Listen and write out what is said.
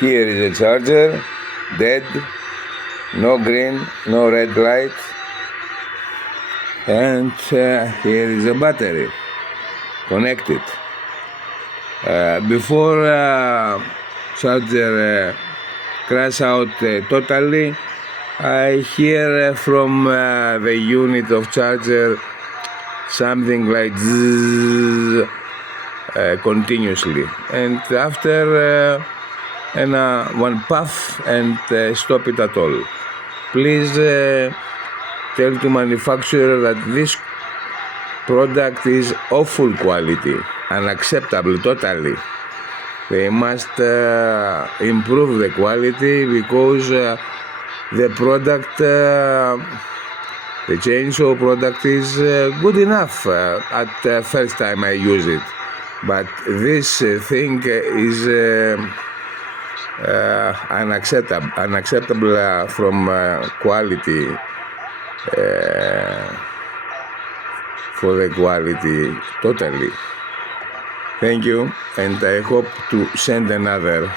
Here is a charger, dead, no green, no red light, and here is a battery connected. Before charger crash out totally, I hear from the unit of charger something like zzz, continuously, and after one puff and stop it at all. Please tell to manufacturer that this product is awful quality, unacceptable totally. They must improve the quality because the product, the chainsaw product is good enough at first time I use it. But this thing is unacceptable from quality, for the quality totally. Thank you, and I hope to send another